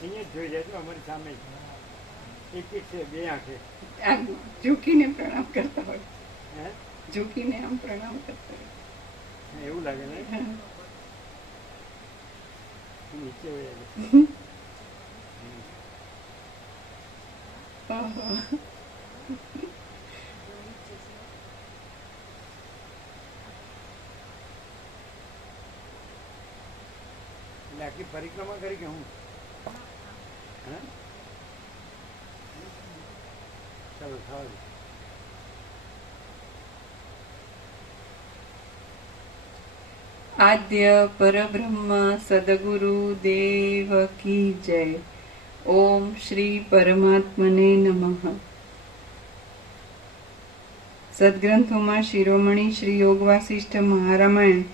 અહીંયા જોઈ જાય તો અમારી સામે એક એક છે, બે આંખે ઝૂકીને પ્રણામ કરતા હોય, હે ઝૂકીને આમ પ્રણામ કરતા હોય. એવું લાગે ને હા. નીચે હોય ઓહો. એટલે આખી પરિક્રમા કરી કે હું હે ચાલો થવા દે. આદ્ય પરબ્રહ્મ સદગુરુ દેવ કી જય. ઓમ શ્રી પરમાત્મને નમઃ. સદગ્રંથોમાં શિરોમણી શ્રી યોગ વાસિષ્ઠ મહારામાયણ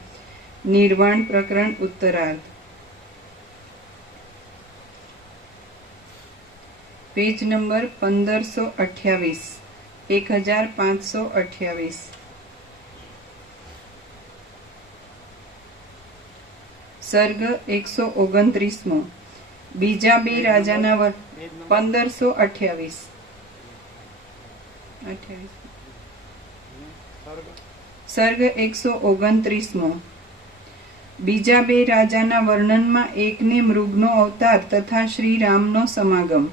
નિર્વાણ પ્રકરણ ઉત્તરાર્ધ. Page number 1528, 1528. સર્ગ 129મો. બીજા બે રાજાના 1528. સર્ગ 129મો. બીજા બે રાજાના વર્ણનમાં એકને મૃગનો અવતાર તથા શ્રી રામનો સમાગમ.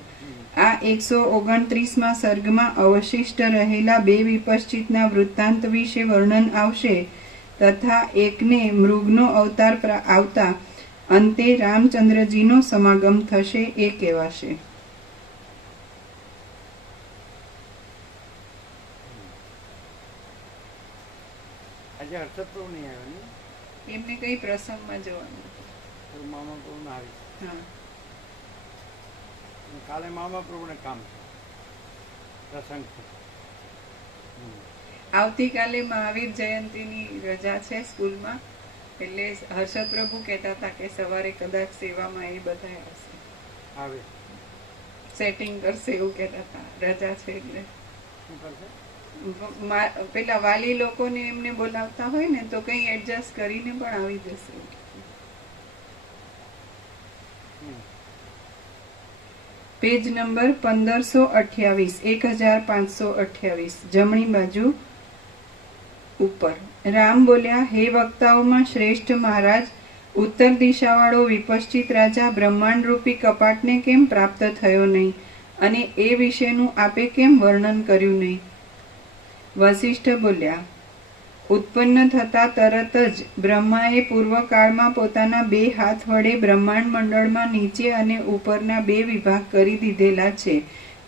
આ 129મા સર્ગમાં અવશિષ્ટ રહેલા બે વિપશ્ચિતના વૃત્તાંત વિશે વર્ણન આવશે તથા એકને મૃગનો અવતાર આવતા અંતે રામચંદ્રજીનો સમાગમ થશે એ કહેવાશે. આજે હર્ષદપ્રભુ નહીં આવ્યો ને, એમને કઈ પ્રસંગમાં જવાનું. મામા પ્રભુ ને આવી. હા. કાલે મામા પ્રભુને કામ છે, પ્રસંગ છે. આવતીકાલે મહાવીર જયંતિની રજા છે સ્કૂલમાં, એટલે હર્ષદ પ્રભુ કહેતા હતા કે સવારે કદાચ સેવામાં એ બધા આવશે, આવે સેટિંગ કરશે એવું કહેતા હતા. રજા છે એટલે શું કરશે? પેલા વાલી લોકોને એમને બોલાવતા હોય ને તો કઈ એડજસ્ટ કરીને પણ આવી જશે. પેજ નંબર 1528, 1528, જમણી બાજુ ઉપર. રામ બોલ્યા, હે વક્તાઓમાં શ્રેષ્ઠ મહારાજ, ઉત્તર દિશાવાળો વિપશ્ચિત રાજા બ્રહ્માંડ રૂપી કપાટને કેમ પ્રાપ્ત થયો નહીં અને એ વિશેનું આપે કેમ વર્ણન કર્યું નહીં? વશિષ્ઠ બોલ્યા, ઉત્પન્ન થતા તરત જ બ્રહ્માએ પૂર્વકાળમાં પોતાના બે હાથ વડે બ્રહ્માંડ મંડળમાં નીચે અને ઉપરના બે વિભાગ કરી દીધેલા છે.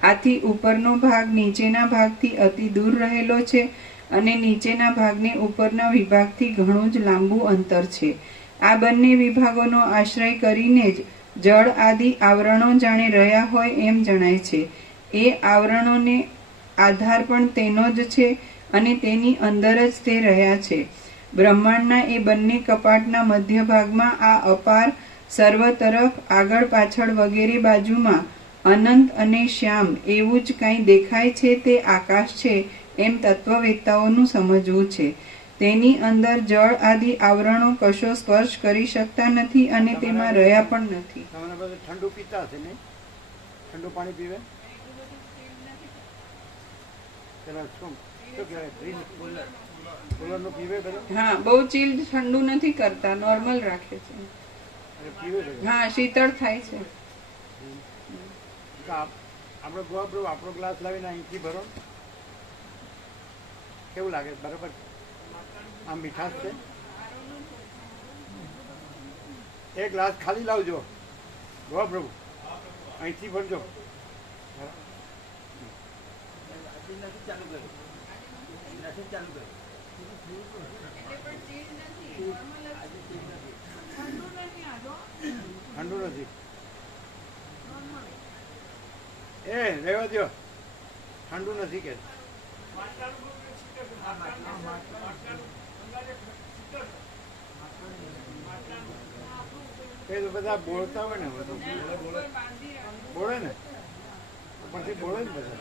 આથી ઉપરનો ભાગ નીચેના ભાગથી અતિ દૂર રહેલો છે અને નીચેના ભાગને ઉપરના વિભાગથી ઘણું જ લાંબુ અંતર છે. આ બંને વિભાગોનો આશ્રય કરીને જ જળ આદિ આવરણો જાણે રહ્યા હોય એમ જણાય છે. એ આવરણોને આધાર પણ તેનો જ છે અને તેની અંદર જ તે રહ્યા છે. બ્રહ્માંડના એ બંને કપાટના મધ્ય ભાગમાં આ અપાર સર્વ તરફ આગળ પાછળ વગેરે બાજુમાં અનંત અને શ્યામ એવું જ કંઈ દેખાય છે તે આકાશ છે એમ તત્વવેત્તાઓનું સમજવું છે. તેની અંદર જળ આદિ આવરણો કશો સ્પર્શ કરી શકતા નથી અને તેમાં રહ્યા પણ નથી. તમારા પાસે ઠંડુ પીતા હશે ને? ઠંડુ પાણી પીવે? પેલા શું કહેવાય, કુલરનું પીવે પેલા? હા, બહુ ચીલ્ડ ઠંડુ નથી કરતા, નોર્મલ રાખે છે. પીવે પેલા? હા, શીતળ થાય છે. આપણે ગોવા આપણો ગ્લાસ લાવીને અહીંથી ભરો, કેવું લાગે? બરાબર આમ મીઠાશ છે. એક ગ્લાસ ખાલી લાવજો ગોવા પ્રભુ, અહીંથી ભરજો. ઠંડુ નથી. એ રહેવા દો, ઠંડુ નથી કે તો બધા બોલતા હોય ને, બોલે ને પછી બોલે ને બધા.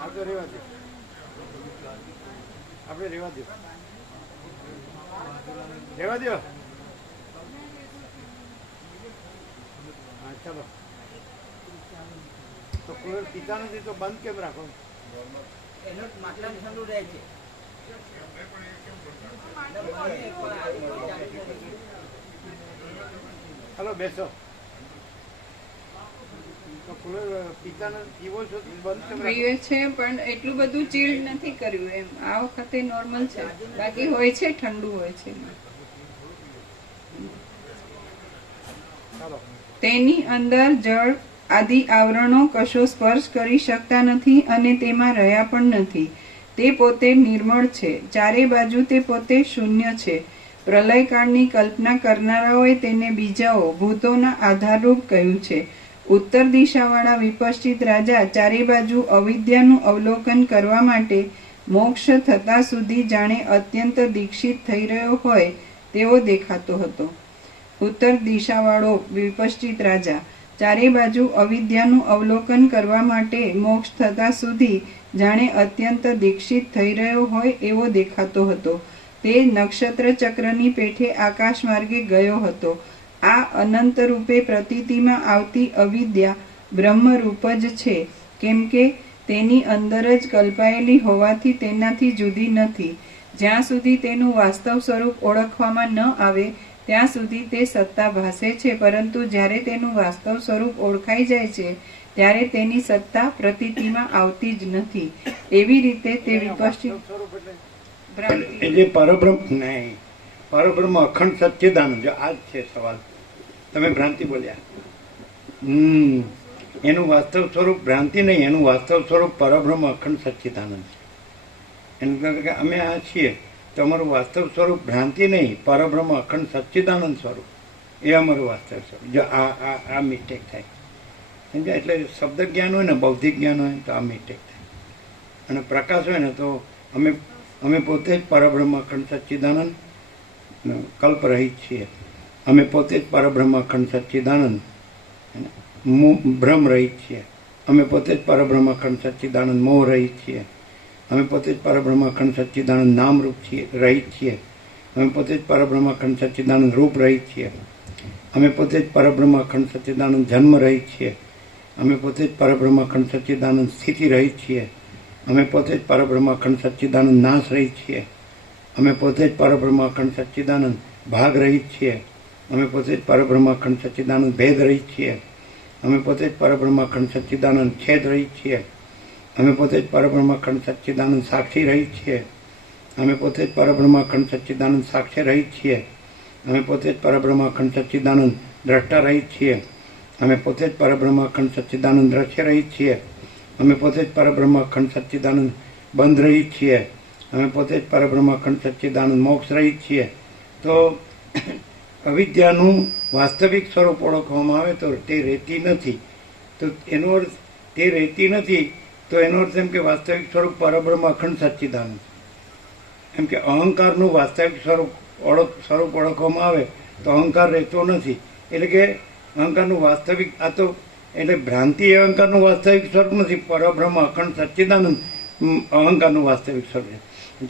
આ તો રેવા દો, આપણે રેવા દો, રેવા દો. ચાલો તો કુલર પીતા નથી તો બંધ કેમ રાખો? એનો માટલા ઠંડુ રહે છે. ચાલો બેસો. તો કુલર પીતા નથી, પીવો છો તો બંધ કેમ રાખો? પીવે છે પણ એટલું બધું ચીલ્ડ નથી કર્યું એમ. આ વખતે નોર્મલ છે, બાકી હોય છે ઠંડુ હોય છે. ચાલો તેની અંદર જળ આદિ આવરણો કશો સ્પર્શ કરી શકતા નથી અને તેમાં રહ્યા પણ નથી. તે પોતે નિર્મળ છે, ચારે બાજુ તે પોતે શૂન્ય છે. પ્રલયકાળની કલ્પના કરનારાઓએ તેને બીજાઓ ભૂતોના આધારરૂપ કહ્યું છે. ઉત્તર દિશાવાળા વિપશ્ચિત રાજા ચારે બાજુ અવિદ્યાનું અવલોકન કરવા માટે મોક્ષ થતા સુધી જાણે અત્યંત દીક્ષિત થઈ રહ્યો હોય તેવો દેખાતો હતો. ઉત્તર દિશાવાળો વિપશ્ચિત રાજા ચારે બાજુ અવિદ્યાનું અવલોકન કરવા માટે મોક્ષ થતા સુધી જાણે અત્યંત દીક્ષિત થઈ રહ્યો હોય એવો દેખાતો હતો. તે નક્ષત્ર ચક્રની પેઠે આકાશ માર્ગે ગયો હતો. આ અનંત રૂપે પ્રતીતિમાં આવતી અવિદ્યા બ્રહ્મરૂપ જ છે, કેમ કે તેની અંદર જ કલ્પાયેલી હોવાથી તેનાથી જુદી નથી. જ્યાં સુધી તેનું વાસ્તવ સ્વરૂપ ઓળખવામાં ન આવે ત્યાં સુધી તે સત્તા ભાસે છે, પરંતુ જ્યારે તેનું વાસ્તવ સ્વરૂપ ઓળખાઈ જાય છે ત્યારે તેની સત્તા પ્રતીતિમાં આવતી જ નથી. એવી રીતે તે વિપશ્ચિત સ્વરૂપ એટલે ભ્રાંતિ એટલે પરબ્રહ્મ નહીં, પરબ્રહ્મ અખંડ સચ્ચિદાનંદ. જો આ જ છે સવાલ. તમે ભ્રાંતિ બોલ્યા. એનું વાસ્તવ સ્વરૂપ ભ્રાંતિ નહીં, એનું વાસ્તવ સ્વરૂપ પરબ્રહ્મ અખંડ સચ્ચિદાનંદ છે. એનું કહે કે અમે આ છીએ તો અમારું વાસ્તવ સ્વરૂપ ભ્રાંતિ નહીં, પરબ્રહ્મ અખંડ સચ્ચિદાનંદ સ્વરૂપ, એ અમારું વાસ્તવ સ્વરૂપ. જો આ મિસ્ટેક થાય, સમજ્યા? એટલે શબ્દ જ્ઞાન હોય ને, બૌદ્ધિક જ્ઞાન હોય તો આ મિસ્ટેક થાય. અને પ્રકાશ હોય ને તો અમે પોતે જ પરબ્રહ્મ અખંડ સચ્ચિદાનંદ કલ્પ રહિત છીએ. અમે પોતે જ પરબ્રહ્મ અખંડ સચ્ચિદાનંદ ભ્રમ રહિત છીએ. અમે પોતે જ પરબ્રહ્મ અખંડ સચ્ચિદાનંદ મોહ રહિત છીએ. અમે પોતે જ પરબ્રહ્મ અખંડ સચ્ચિદાનંદ નામરૂપ છીએ રહિત છીએ. અમે પોતે જ પરબ્રહ્મ અખંડ સચ્ચિદાનંદ રૂપ રહિત છીએ. અમે પોતે જ પરબ્રહ્મ અખંડ સચ્ચિદાનંદ જન્મ રહિત છીએ. અમે પોતે જ પરબ્રહ્મ અખંડ સચ્ચિદાનંદ સ્થિતિ રહિત છીએ. અમે પોતે જ પરબ્રહ્મ અખંડ સચ્ચિદાનંદ નાશ રહિત છીએ. અમે પોતે જ પરબ્રહ્મ અખંડ સચ્ચિદાનંદ ભાગ રહિત છીએ. અમે પોતે જ પરબ્રહ્મ અખંડ સચ્ચિદાનંદ ભેદ રહિત છીએ. અમે પોતે જ પરબ્રહ્મ અખંડ સચ્ચિદાનંદ છેદ રહિત છીએ. અમે પોતે જ પરબ્રહ્મ અખંડ સચ્ચિદાનંદ સાક્ષી રહિત છીએ. અમે પોતે જ પરબ્રહ્મ અખંડ સચ્ચિદાનંદ સાક્ષ્ય રહિત છીએ. અમે પોતે જ પરબ્રહ્મ અખંડ સચ્ચિદાનંદ દ્રષ્ટા રહિત છીએ. અમે પોતે જ પરબ્રહ્મ અખંડ સચ્ચિદાનંદ દ્રશ્ય રહિત છીએ. અમે પોતે જ પરબ્રહ્મ અખંડ સચ્ચિદાનંદ બંધ રહિત છીએ. અમે પોતે જ પરબ્રહ્મ અખંડ સચ્ચિદાનંદ મોક્ષ રહિત છીએ. તો અવિદ્યાનું વાસ્તવિક સ્વરૂપ ઓળખવામાં આવે તો તે રહેતી નથી. તો એનો અર્થ તે રહેતી નથી તો એનો અર્થ એમ કે વાસ્તવિક સ્વરૂપ પરબ્રહ્મ અખંડ સચ્ચિદાનંદ. એમ કે અહંકારનું વાસ્તવિક સ્વરૂપ ઓળખવામાં આવે તો અહંકાર રહેતો નથી. એટલે કે અહંકારનું વાસ્તવિક આ તો એટલે ભ્રાંતિ એ અહંકારનું વાસ્તવિક સ્વરૂપ નથી. પરબ્રહ્મ અખંડ સચ્ચિદાનંદ અહંકારનું વાસ્તવિક સ્વરૂપ છે.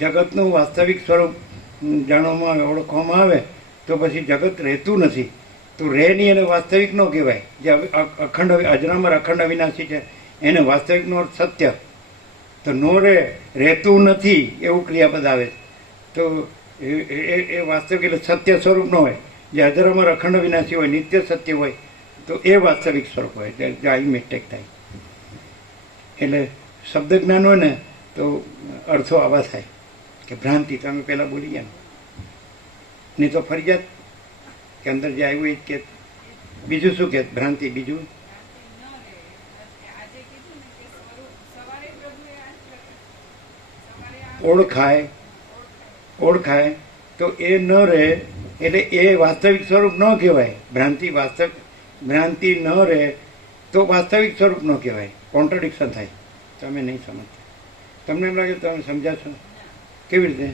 જગતનું વાસ્તવિક સ્વરૂપ જાણવામાં આવે, ઓળખવામાં આવે તો પછી જગત રહેતું નથી. તો રહે નહીં એને વાસ્તવિક ન કહેવાય. જે અખંડ અજરામર અખંડ અવિનાશી છે એને વાસ્તવિકનો અર્થ સત્ય. તો નો રહેતું નથી એવું ક્રિયાપદ આવે તો એ વાસ્તવિક એટલે સત્ય સ્વરૂપ ન હોય. જે અજરામર અખંડ અવિનાશી હોય, નિત્ય સત્ય હોય તો એ વાસ્તવિક સ્વરૂપ હોય. એટલે આ મિસ્ટેક થાય. એટલે શબ્દ જ્ઞાન હોય ને તો અર્થો આવા થાય કે ભ્રાંતિ તમે પહેલા બોલી ગયા નહીં તો ફરજિયાત કે અંદર જે આવ્યું એ જ કે બીજું શું કે ભ્રાંતિ બીજું ઓળખાય તો એ ન રહે એટલે એ વાસ્તવિક સ્વરૂપ ન કહેવાય. ભ્રાંતિ ન રહે તો વાસ્તવિક સ્વરૂપ ન કહેવાય. કોન્ટ્રાડિક્શન થાય. તમે નહીં સમજતા. તમને એમ લાગે તમે સમજાશો કેવી રીતે?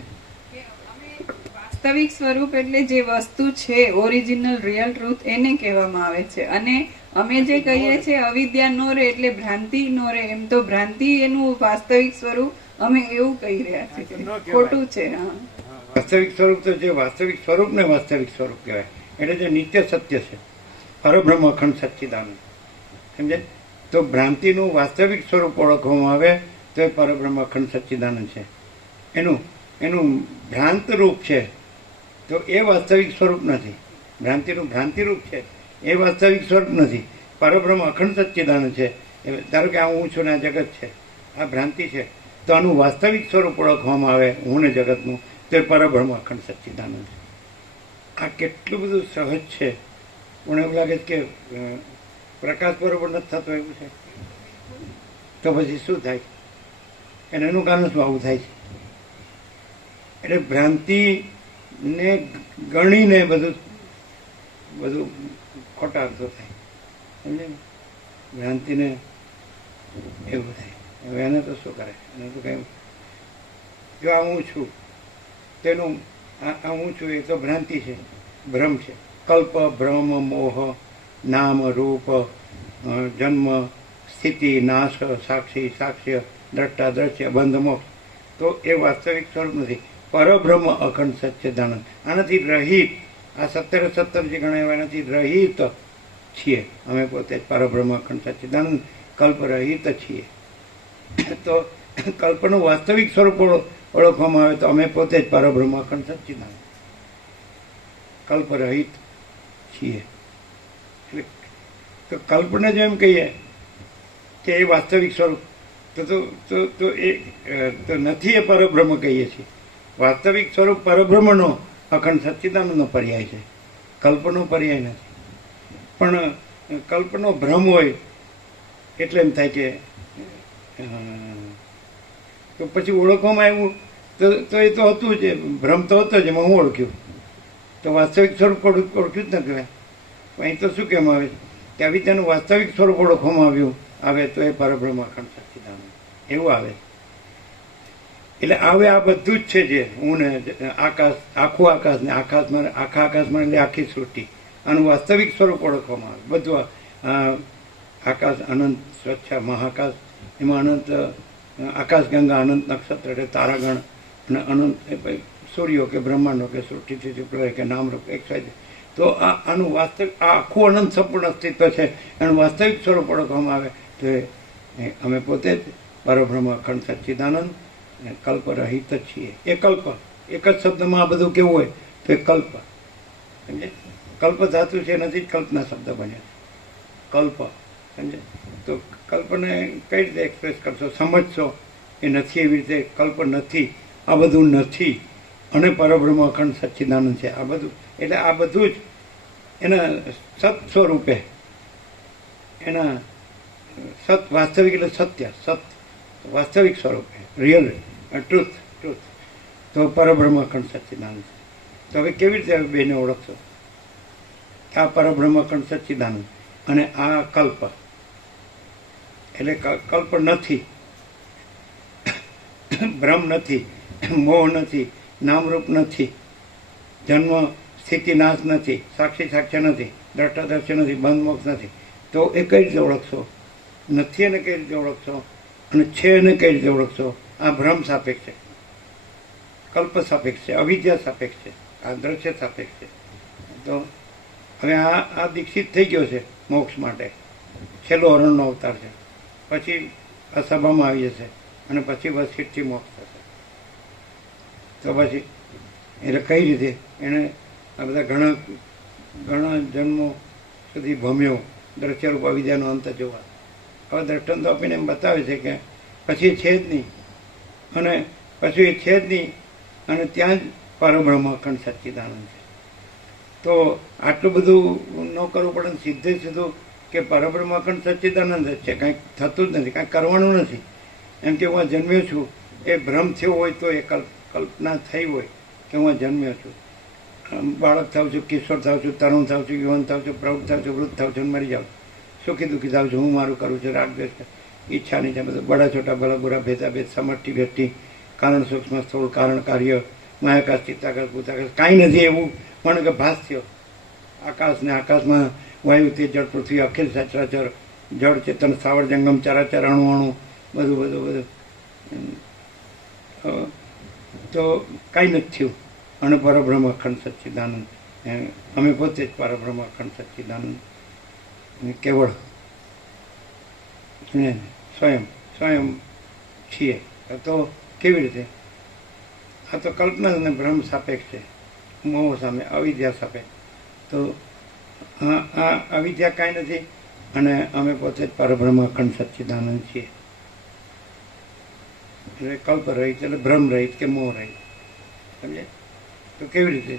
વાસ્તવિક સ્વરૂપ એટલે જે વસ્તુ છે ઓરિજિનલ રિયલ ટ્રુથ એને કહેવામાં આવે છે. અને અમે જે કહીએ છીએ અવિદ્યા નો રે એટલે ભ્રાંતિ નો રે, એમ તો ભ્રાંતિ એનું વાસ્તવિક સ્વરૂપ અમે એવું કહી રહ્યા છીએ. ખોટું છે. વાસ્તવિક સ્વરૂપ તો જે વાસ્તવિક સ્વરૂપ ને વાસ્તવિક સ્વરૂપ કહેવાય. એટલે જે નિત્ય સત્ય છે પરબ્રહ્મ અખંડ સચ્ચિદાનંદ. સમજે? તો ભ્રાંતિનું વાસ્તવિક સ્વરૂપ ઓળખવામાં આવે તો એ પરબ્રહ્મ અખંડ સચ્ચિદાનંદ છે. એનું ભ્રાંત રૂપ છે તો એ વાસ્તવિક સ્વરૂપ નથી. ભ્રાંતિનું ભ્રાંતિ રૂપ છે એ વાસ્તવિક સ્વરૂપ નથી. પરબ્રહ્મ અખંડ સચ્ચિદાનંદ છે. ધારો કે આ હું છું ને આ જગત છે, આ ભ્રાંતિ છે, તો આનું વાસ્તવિક સ્વરૂપ ઓળખવામાં આવે હું ને જગતનું, તો એ પરબ્રહ્મ અખંડ સચ્ચિદાનંદ છે. આ કેટલું બધું સહજ છે. મને એવું લાગે છે કે પ્રકાશ બરોબર નથી થતો એવું છે. તો પછી શું થાય? અને એનું કારણ શું આવું થાય છે? એટલે ભ્રાંતિને ગણીને બધું ખોટા અર્થો થાય. સમજે ને? ભ્રાંતિને એવું થાય. હવે એને તો શું કરે? એને તો કઈ જો આ હું છું તેનું આ હું છું એ તો ભ્રાંતિ છે, ભ્રમ છે. કલ્પ, ભ્રમ, મોહ, નામ, રૂપ, જન્મ, સ્થિતિ, નાશ, સાક્ષી, સાક્ષ્ય, દ્રષ્ટા, દ્રશ્ય, બંધ, મોક્ષ, તો એ વાસ્તવિક સ્વરૂપ નથી. પરબ્રહ્મ અખંડ સચ્ચિદાનંદ, આનાથી રહિત, આ 17 જે ગણાય એનાથી રહિત છીએ અમે પોતે જ. પરબ્રહ્મ અખંડ સચ્ચિદાનંદ કલ્પ રહિત છીએ. તો કલ્પનું વાસ્તવિક સ્વરૂપ ઓળખવામાં આવે તો અમે પોતે જ પરબ્રહ્મ અખંડ સચ્ચિદાનંદ કલ્પ રહિત છીએ. તો કલ્પને જો એમ કહીએ કે એ વાસ્તવિક સ્વરૂપ તો એ તો નથી, એ પરબ્રહ્મ કહીએ છીએ. વાસ્તવિક સ્વરૂપ પરબ્રહ્મનો અખંડ સચ્ચિદાનંદનો પર્યાય છે, કલ્પનો પર્યાય નથી. પણ કલ્પનો ભ્રમ હોય એટલે એમ થાય કે તો પછી ઓળખવામાં આવ્યું તો એ તો હતું જ, ભ્રમ તો હતો જ, એમાં હું ઓળખ્યું તો વાસ્તવિક સ્વરૂપ ઓળખ્યું જ ન કહેવાય. પણ અહીં તો શું કહેવામાં આવે કે આવી તેનું વાસ્તવિક સ્વરૂપ ઓળખવામાં આવે તો એ પરબ્રહ્મ અખંડ સચ્ચિદાનંદ એવું આવે. એટલે આવે આ બધું જ છે જે હું ને આકાશ, આખું આકાશ ને આકાશમાં, આખા આકાશમાં એટલે આખી સૃષ્ટિ, આનું વાસ્તવિક સ્વરૂપ ઓળખવામાં આવે. બધું આકાશ અનંત સ્વચ્છ મહાકાશ, એમાં અનંત આકાશ ગંગા, અનંત નક્ષત્ર એટલે તારાગણ, અને અનંત સૂર્યો કે બ્રહ્માંડો કે સૃષ્ટિથી પ્રલય કે નામરૂપ એક સાઈડ. તો આનું વાસ્તવિક આ આખું અનંત સંપૂર્ણ અસ્તિત્વ છે, એનું વાસ્તવિક સ્વરૂપ ઓળખવામાં આવે તો અમે પોતે જ પરબ્રહ્મ અખંડ સચ્ચિદાનંદ કલ્પ રહિત જ છીએ. એ કલ્પ એક જ શબ્દમાં આ બધું કેવું હોય તો એ કલ્પ. સમજે? કલ્પ ધાતુ છે, નથી જ કલ્પના શબ્દ બન્યા. કલ્પ સમજે? તો કલ્પને કઈ રીતે એક્સપ્રેસ કરશો, સમજશો? એ નથી, એવી રીતે કલ્પ નથી, આ બધું નથી અને પરબ્રહ્મ અખંડ સચ્ચિદાનંદ છે આ બધું. એટલે આ બધું જ એના સત સ્વરૂપે, એના સત વાસ્તવિક એટલે સત્ય, સત વાસ્તવિક સ્વરૂપે, રિયલ ટ્રુથ, તો પરબ્રહ્મ અખંડ સચ્ચિદાનંદ. તો હવે કેવી રીતે બેને ઓળખશો? આ પરબ્રહ્મ અખંડ સચ્ચિદાનંદ અને આ કલ્પ, એટલે કલ્પ નથી, ભ્રમ નથી, મોહ નથી, નામરૂપ નથી, જન્મ સ્થિતિ નાશ નથી, સાક્ષી સાક્ષ્ય નથી, દ્રષ્ટા દ્રશ્ય નથી, બંધ મોક્ષ નથી. તો એ કઈ રીતે ઓળખશો? નથી એને કઈ રીતે ઓળખશો? અને છે એને કઈ રીતે ઓળખશો? આ ભ્રમ સાપેક્ષ છે, કલ્પ સાપેક્ષ છે, અવિદ્યા સાપેક્ષ છે, આ દ્રશ્ય સાપેક્ષ છે. તો હવે આ દીક્ષિત થઈ ગયો છે મોક્ષ માટે, છેલ્લો હરણનો અવતાર છે, પછી આ સભામાં આવી જશે અને પછી વસીઠથી મોક્ષ થશે. તો પછી એટલે કઈ રીતે એને આ બધા ઘણા જન્મો સુધી ભમ્યો દ્રશ્યરૂપ અવિદ્યાનો અંત જોવા. હવે દ્રષ્ટાંતો આપીને એમ બતાવે છે કે પછી એ છે જ નહીં, અને પછી એ છે જ નહીં, અને ત્યાં જ પરબ્રહ્મ અખંડ સચ્ચિદાનંદ છે. તો આટલું બધું ન કરવું પડે, સીધે સીધું કે પરબ્રહ્મ અખંડ સચ્ચિદાનંદ જ છે, કાંઈક થતું જ નથી, કાંઈક કરવાનું નથી. એમ કે હું જન્મ્યો છું એ ભ્રમ થયો હોય તો એ કલ્પના થઈ હોય કે હું જન્મ્યો છું, બાળક થાઉં છું, કિશોર થાઉં છું, તરુણ થાઉં છું, યુવાન થાઉં છું, પ્રૌઢ થાઉં છું, વૃદ્ધ થાઉં છું, મરી જાઉં, સુખી દુઃખી થાઉં છું, હું મારું કરું છું, રાગ દ્વેષ, ઈચ્છા નહીં, બધું બડા છોટા ભલા બુરા ભેદાભેદ, સમષ્ટિ વ્યક્તિ, કારણ સૂક્ષ્મ સ્થૂળ, કારણ કાર્ય, માયાકાશ, ચિત્તાકાશ, ભૂતાકાશ, કાંઈ નથી એવું પણ કે ભાસ થયો. આકાશ ને આકાશમાં વાયુ, તેજ, જળ, પૃથ્વી, અખિલ સચરાચર, જળ, ચેતન, સ્થાવર, જંગમ, ચરાચર, અણુ બધું તો કાંઈ નથી થયું. અને પરબ્રહ્મ અખંડ સચ્ચિદાનંદ, અમે પોતે જ પરબ્રહ્મ અખંડ સચ્ચિદાનંદ કેવળ ને સ્વયં સ્વયં છીએ. તો કેવી રીતે? આ તો કલ્પના અને ભ્રમ સાપેક્ષ છે, મોહ સામે, અવિદ્યા સાપેક્ષ. તો આ અવિદ્યા કાંઈ નથી અને અમે પોતે જ પરબ્રહ્મ અખંડ સચ્ચિદાનંદ છીએ. એટલે કલ્પ રહિત એટલે ભ્રમ રહિત કે મોહ રહિત. સમજે? તો કેવી રીતે?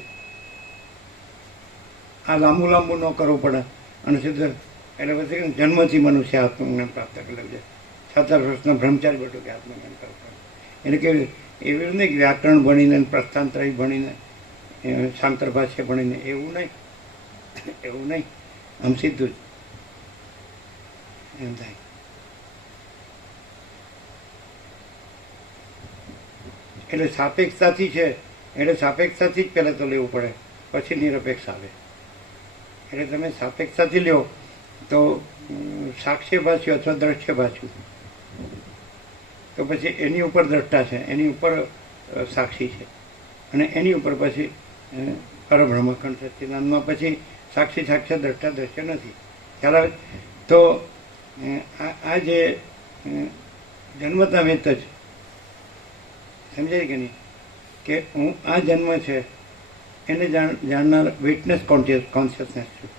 આ લાંબુ લાંબુ ન કરવું પડે અને સીધું એટલે પછી જન્મથી મનુષ્ય આત્મજ્ઞાન પ્રાપ્ત કરી લેવું છે. 17 વર્ષના બ્રહ્મચારી બેઠું કે આત્મજ્ઞાન કરવું પડે. એને કેવી એવી નહીં કે વ્યાકરણ ભણીને પ્રસ્થાંતરી ભણીને શાંતર ભાષ્ય ભણીને એવું નહીં, એવું નહીં. આમ સીધું જ એમ થાય. એટલે સાપેક્ષતાથી છે, એટલે સાપેક્ષતાથી જ પહેલાં તો લેવું પડે, પછી નિરપેક્ષ આવે. એટલે તમે સાપેક્ષતાથી લ્યો તો સાક્ષ્ય ભાષ્યું અથવા દ્રશ્ય ભાષ્યું, તો પછી એની ઉપર દ્રષ્ટા છે, એની ઉપર સાક્ષી છે અને એની ઉપર પછી પરબ્રહ્મ અખંડ સચ્ચિદાનંદમાં પછી સાક્ષી સાક્ષાત દ્રષ્ટા દ્રશ્ય નથી. ખ્યાલ આવે? તો આ જે જન્મતા વેત જ સમજાય કે નહીં, કે હું આ જન્મ છે એને જાણનાર વિટનેસ કોન્શિયસનેસ છું,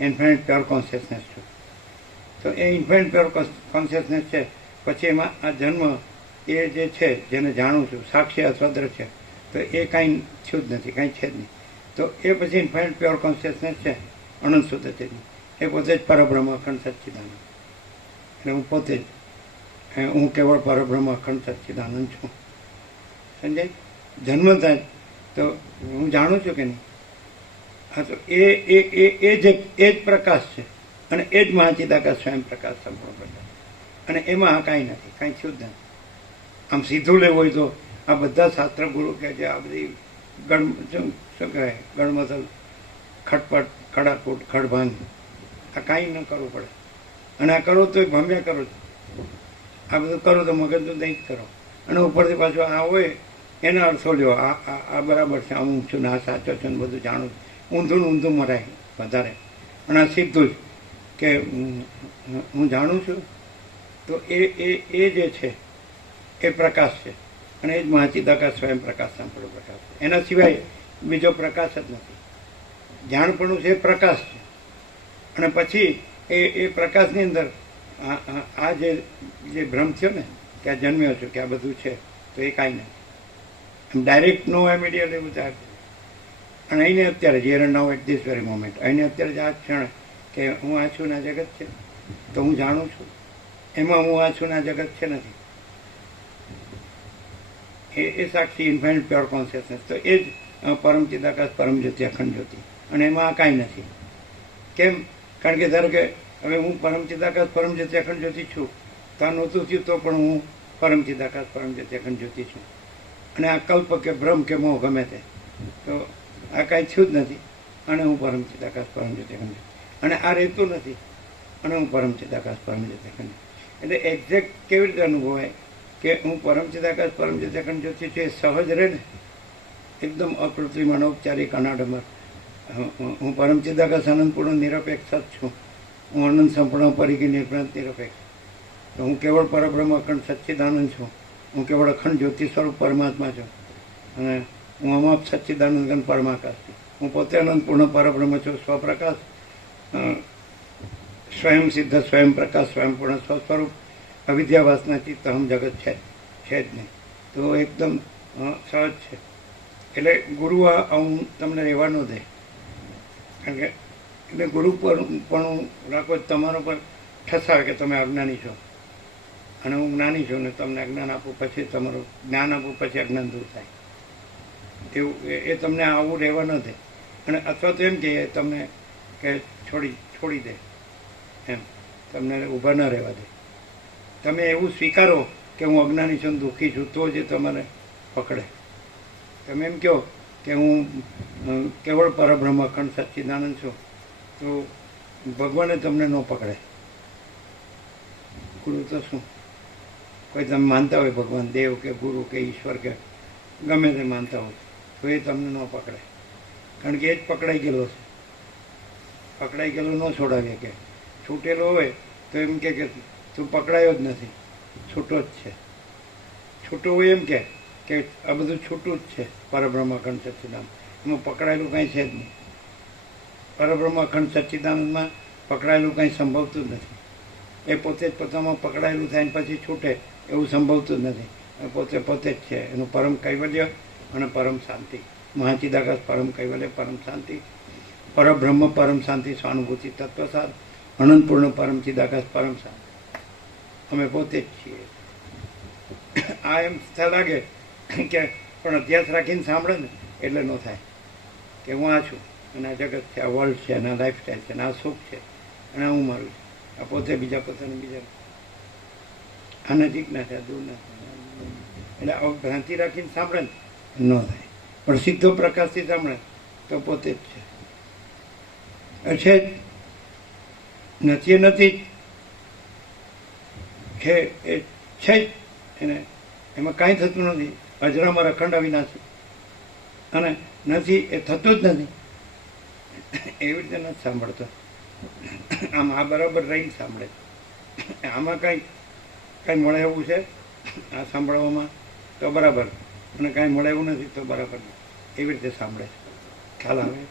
ઇન્ફાઇનાઇટ પ્યોર કોન્શિયસનેસ છું. તો એ ઇન્ફાઇનાઇટ પ્યોર કોન્શિયસનેસ છે. પછી એમાં આ જન્મ એ જે છે જેને જાણું છું, સાક્ષ્ય અથવા દ્રશ્ય, તો એ કાંઈ થયું જ નથી, કાંઈ છે જ નહીં. તો એ પછી ઇન્ફાઇનાઇટ પ્યોર કોન્શિયસનેસ છે, અનંત શુદ્ધ છે. એ પોતે જ પરબ્રહ્મ અખંડ સચ્ચિદાનંદ. એટલે હું પોતે જ હું કેવળ પરબ્રહ્મ અખંડ સચ્ચિદાનંદ છું. સમજાય? જન્મ થાય તો હું જાણું છું કે નહીં? હા, તો એ જ પ્રકાશ છે અને એ જ મહાચિદાકાશ સ્વયં પ્રકાશ, સંપૂર્ણ પ્રકાશ. અને એમાં કાંઈ નથી, કાંઈ થયું જ નથી. આમ સીધું લેવું હોય તો આ બધા શાસ્ત્ર ગુરુ કહે છે આ બધી શું કહેવાય ગણમસલ, ખટપટ, ખડાકૂટ, ખડભાંગ, આ કાંઈ ન કરવું પડે. અને આ કરો તો ભમ્યા કરો છો, આ બધું કરો તો મગજ તો નહીં જ કરો. અને ઉપરથી પાછું આ હોય એના અર્થો લ્યો, આ બરાબર છે, હું છું ને આ સાચો છું ને બધું જાણું છું. ઊંધું મરાય વધારે. અને આ સીધું જ કે હું જાણું છું, તો એ જે છે એ પ્રકાશ છે અને એ જ મહાચિદાકાશ સ્વયં પ્રકાશ, સંપૂર્ણ પ્રકાશ છે. એના સિવાય બીજો પ્રકાશ જ નથી. જાણપણું છે એ પ્રકાશ છે. અને પછી એ પ્રકાશની અંદર આ જે ભ્રમ થયો ને કે આ જન્મ્યો છું કે આ બધું છે, તો એ કાંઈ નથી. એમ ડાયરેક્ટ નો ઇમિડિયેટ એવું થાય. અને અહીંને અત્યારે જે નાઉ એટ ધીસ વેરી મોમેન્ટ, અહીંને અત્યારે જ આ ક્ષણ કે હું આ છું ને આ જગત છે, તો હું જાણું છું એમાં હું આ છું ને આ જગત છે નથી. એ સાક્ષી ઇન્ફાઇનાઇટ પ્યોર કોન્શિયસનેસ, તો એ જ પરમ ચિદાકાશ, પરમ જ્યોતિ, અખંડ જ્યોતિ. અને એમાં આ કાંઈ નથી. કેમ? કારણ કે ધારો કે હવે હું પરમ ચિદાકાશ, પરમ જ્યોતિ, અખંડ જ્યોતિ છું, તો આ નહોતું થયું તો પણ હું પરમ ચિદાકાશ, પરમ જ્યોતિ, અખંડ જ્યોતિ છું. અને આ કલ્પ કે ભ્રમ કે મોહ ગમે તે, તો આ કાંઈ થયું જ નથી. અને હું પરમ ચિદાકાશ, પરમ જ્યોતિ, અખંડ જ્યોતિ. અને આ રહેતું નથી અને હું પરમ ચિદાકાશ, પરમ જ્યોતિ, અખંડ જ્યોતિ. એટલે એક્ઝેક્ટ કેવી રીતે અનુભવાય કે હું પરમ ચિદાકાશ, પરમ જ્યોતિ, અખંડ જ્યોતિ છું? એ સહજ રહે ને, એકદમ અકૃત્રિમ, અનૌપચારિક, અનાડમર. હું પરમ ચિદાકાશ, અનંતપૂર્ણ નિરપેક્ષ જ છું. હું અનંત સંપૂર્ણ પરિગી નિર્ભ્રાંત નિરપેક્ષ. તો હું કેવળ પરબ્રહ્મ અખંડ સચ્ચિદાનંદ છું. હું કેવળ અખંડ જ્યોતિ સ્વરૂપ પરમાત્મા છું. અને હું અમાપ સચ્ચિદાનંદ ગણ પરમાકાશ છું. હું પોતે અનંતપૂર્ણ પરબ્રહ્મ છું, સ્વપ્રકાશ, સ્વયં સિદ્ધ, સ્વયં પ્રકાશ, સ્વયંપૂર્ણ સ્વસ્વરૂપ, અવિદ્યા વાસના ચિત્ત હમ જગત છે જ નહીં. તો એકદમ સહજ છે. એટલે ગુરુ આવું તમને રહેવા ન દે. કારણ કે એટલે ગુરુ પણ રાખો તમારો પર ઠસાવે કે તમે અજ્ઞાની છો અને હું જ્ઞાની છું ને તમને અજ્ઞાન આપું, પછી તમારું જ્ઞાન આપું, પછી અજ્ઞાન દૂર થાય. એવું એ તમને આવું રહેવા ન દે. અને અથવા તો એમ કે તમને કે છોડી દે, એમ તમને ઊભા ન રહેવા દે. તમે એવું સ્વીકારો કે હું અજ્ઞાની છું, દુઃખી છું, તો જ તમારે પકડે. તમે એમ કહો કે હું કેવળ પરબ્રહ્મ અખંડ સચ્ચિદાનંદ છું, તો ભગવાને તમને ન પકડે. ગુરુ તો શું, કોઈ તમે માનતા હોય ભગવાન, દેવ કે ગુરુ કે ઈશ્વર કે ગમે તે માનતા હોય, તો એ તમને ન પકડે. કારણ કે એ જ પકડાઈ ગયેલો છે. પકડાઈ ગયેલો ન છોડાવીએ કે છૂટેલો હોય તો એમ કે તું પકડાયો જ નથી, છૂટો જ છે. છૂટો હોય એમ કે આ બધું છૂટું જ છે. પરબ્રહ્મ અખંડ સચ્ચિદાનંદ એમાં પકડાયેલું કાંઈ છે જ નહીં. પરબ્રહ્મ અખંડ સચ્ચિદાનંદમાં પકડાયેલું કાંઈ સંભવતું જ નથી. એ પોતે જ પોતામાં પકડાયેલું થાય ને પછી છૂટે એવું સંભવતું જ નથી. પોતે જ છે. એનું પરમ કૈવલ્ય અને પરમ શાંતિ. મહાચિદાકાશ પરમ કૈવલ્ય, પરમ શાંતિ, પરબ્રહ્મ પરમ શાંતિ, સ્વાનુભૂતિ તત્વસાર, અનંતપૂર્ણ પરમ ચિદાકાશ પરમ શાંતિ. અમે પોતે જ છીએ. આ એમ લાગે કે પણ અધ્યાસ રાખીને સાંભળે ને એટલે ન થાય કે હું આ છું અને આ જગત છે, આ વર્લ્ડ છે, અને આ લાઈફસ્ટાઈલ છે, અને આ સુખ છે, અને હું મારું છું. આ પોતે બીજા પોતાને બીજા આ નજીકના છે, આ દૂરના છે. એટલે આવું ભ્રાંતિ રાખીને સાંભળે ને ન થાય. પણ સીધો પ્રકાશથી સાંભળે તો પોતે જ છે. છે નથી છે એ છે જ. એને એમાં કાંઈ થતું નથી. અજરામર અખંડ અવિનાશી. અને નથી એ થતું જ નથી. એવી રીતે નથી સાંભળતો. આમ આ બરાબર રહીને સાંભળે. આમાં કાંઈ મળે એવું છે આ સાંભળવામાં તો બરાબર, અને કાંઈ મળે એવું નથી તો બરાબર. એવી રીતે સાંભળે. ખ્યાલ આવે.